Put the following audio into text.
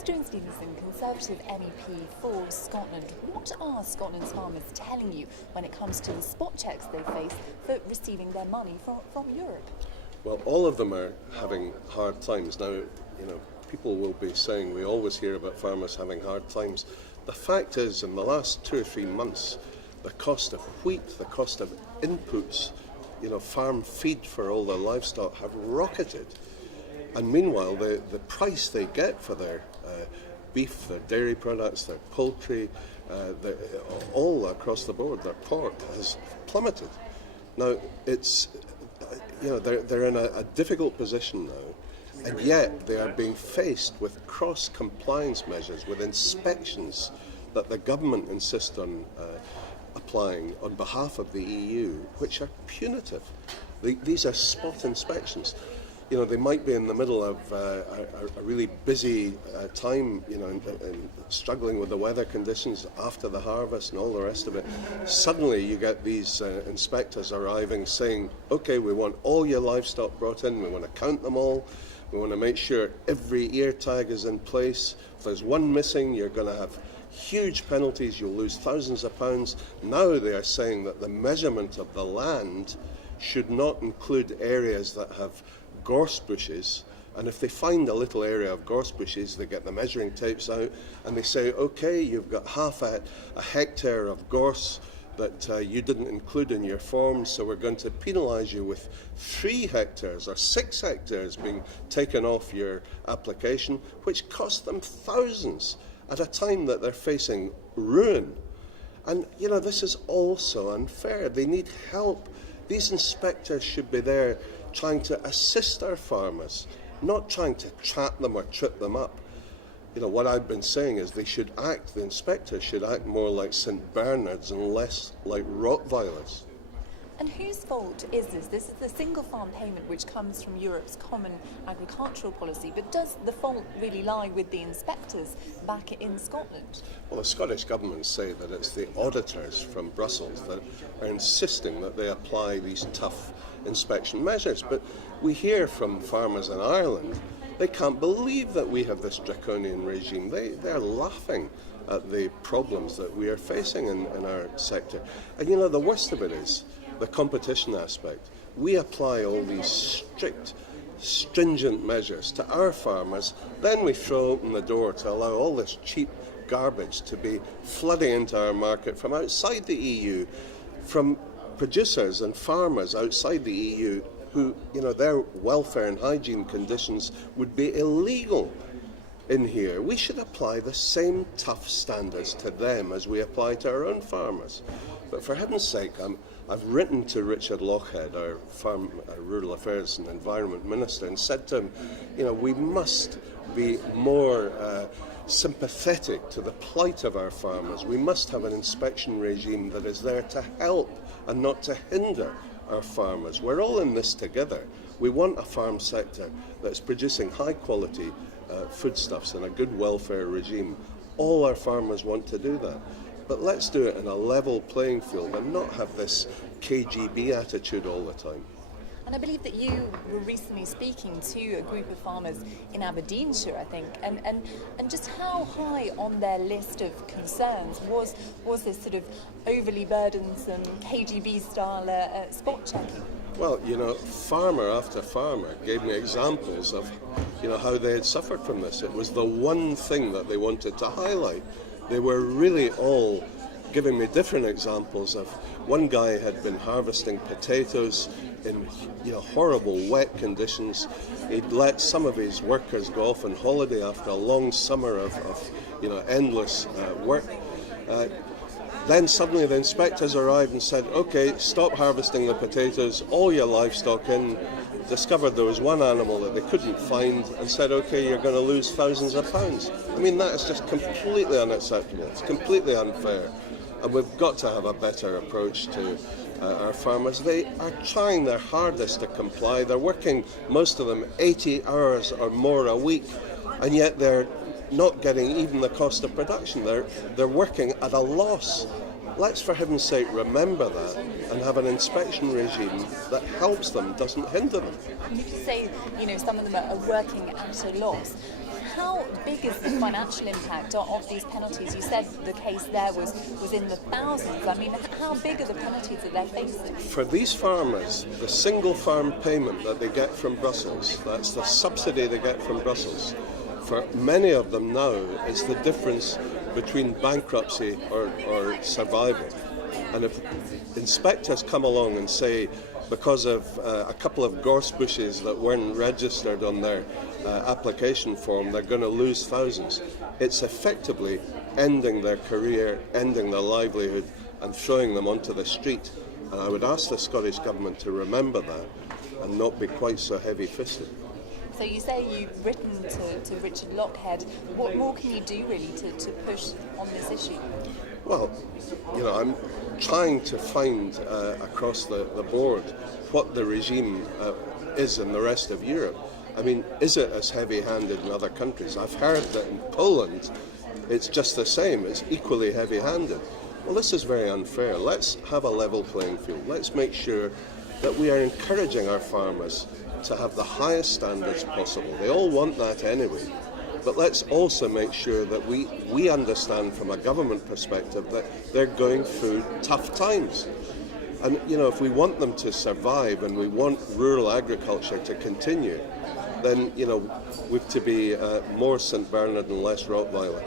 Struan Stevenson, Conservative MEP for Scotland. What are Scotland's farmers telling you when it comes to the spot checks they face for receiving their money from Europe? Well, all of them are having hard times. Now, people will be saying we always hear about farmers having hard times. The fact is, in the last 2 or 3 months, the cost of wheat, the cost of inputs, farm feed for all their livestock have rocketed. And meanwhile, the price they get for their beef, their dairy products, their poultry, all across the board, their pork has plummeted. Now, it's they're in a difficult position now, and yet they are being faced with cross-compliance measures, with inspections that the government insists on applying on behalf of the EU, which are punitive. These are spot inspections. They might be in the middle of a really busy time, and struggling with the weather conditions after the harvest and all the rest of it. Suddenly you get these inspectors arriving saying, okay, we want all your livestock brought in, we want to count them all, we want to make sure every ear tag is in place. If there's one missing, you're going to have huge penalties, you'll lose thousands of pounds. Now they are saying that the measurement of the land should not include areas that have gorse bushes, and if they find a little area of gorse bushes, they get the measuring tapes out and they say, okay, you've got half a hectare of gorse that you didn't include in your form, so we're going to penalise you with 3 hectares or 6 hectares being taken off your application, which cost them thousands at a time that they're facing ruin. And this is also unfair. They need help. These inspectors should be there trying to assist our farmers, not trying to trap them or trip them up. What I've been saying is the inspectors should act more like St. Bernards and less like Rottweilers. And whose fault is this? This is the single farm payment which comes from Europe's common agricultural policy, but does the fault really lie with the inspectors back in Scotland? Well, the Scottish government say that it's the auditors from Brussels that are insisting that they apply these tough inspection measures. But we hear from farmers in Ireland, they can't believe that we have this draconian regime. They're laughing at the problems that we are facing in our sector. And the worst of it is the competition aspect. We apply all these strict, stringent measures to our farmers, then we throw open the door to allow all this cheap garbage to be flooding into our market from outside the EU, from producers and farmers outside the EU who, their welfare and hygiene conditions would be illegal in here. We should apply the same tough standards to them as we apply to our own farmers. But for heaven's sake, I've written to Richard Lochhead, our Rural Affairs and Environment Minister, and said to him, we must be more sympathetic to the plight of our farmers. We must have an inspection regime that is there to help and not to hinder our farmers. We're all in this together. We want a farm sector that's producing high quality foodstuffs and a good welfare regime. All our farmers want to do that. But let's do it in a level playing field and not have this KGB attitude all the time. And I believe that you were recently speaking to a group of farmers in Aberdeenshire, I think, and just how high on their list of concerns was this sort of overly burdensome KGB-style spot checking? Well, farmer after farmer gave me examples of, how they had suffered from this. It was the one thing that they wanted to highlight. They were really all giving me different examples of one guy had been harvesting potatoes in horrible wet conditions. He'd let some of his workers go off on holiday after a long summer of endless work. Then suddenly the inspectors arrived and said, okay, stop harvesting the potatoes, all your livestock in. Discovered there was one animal that they couldn't find and said, okay, you're going to lose thousands of pounds. I mean, that is just completely unacceptable. It's completely unfair. And we've got to have a better approach to our farmers. They are trying their hardest to comply. They're working, most of them, 80 hours or more a week, and yet they're not getting even the cost of production. They're working at a loss. Let's, for heaven's sake, remember that and have an inspection regime that helps them, doesn't hinder them. You say, some of them are working at a loss. how big is the financial impact of these penalties? You said the case there was in the thousands. I mean, how big are the penalties that they're facing? For these farmers, the single farm payment that they get from Brussels, that's the subsidy they get from Brussels, for many of them now is the difference between bankruptcy or survival. And if inspectors come along and say, because of a couple of gorse bushes that weren't registered on their application form, they're going to lose thousands, it's effectively ending their career, ending their livelihood, and throwing them onto the street. And I would ask the Scottish Government to remember that and not be quite so heavy-fisted. So you say you've written to Richard Lochhead. What more can you do really to push on this issue? Well, I'm trying to find across the board what the regime is in the rest of Europe. I mean, is it as heavy-handed in other countries? I've heard that in Poland it's just the same, it's equally heavy-handed. Well, this is very unfair. Let's have a level playing field. Let's make sure that we are encouraging our farmers to have the highest standards possible. They all want that anyway. But let's also make sure that we understand from a government perspective that they're going through tough times. And, if we want them to survive and we want rural agriculture to continue, then, we've to be more St. Bernard and less Rottweiler.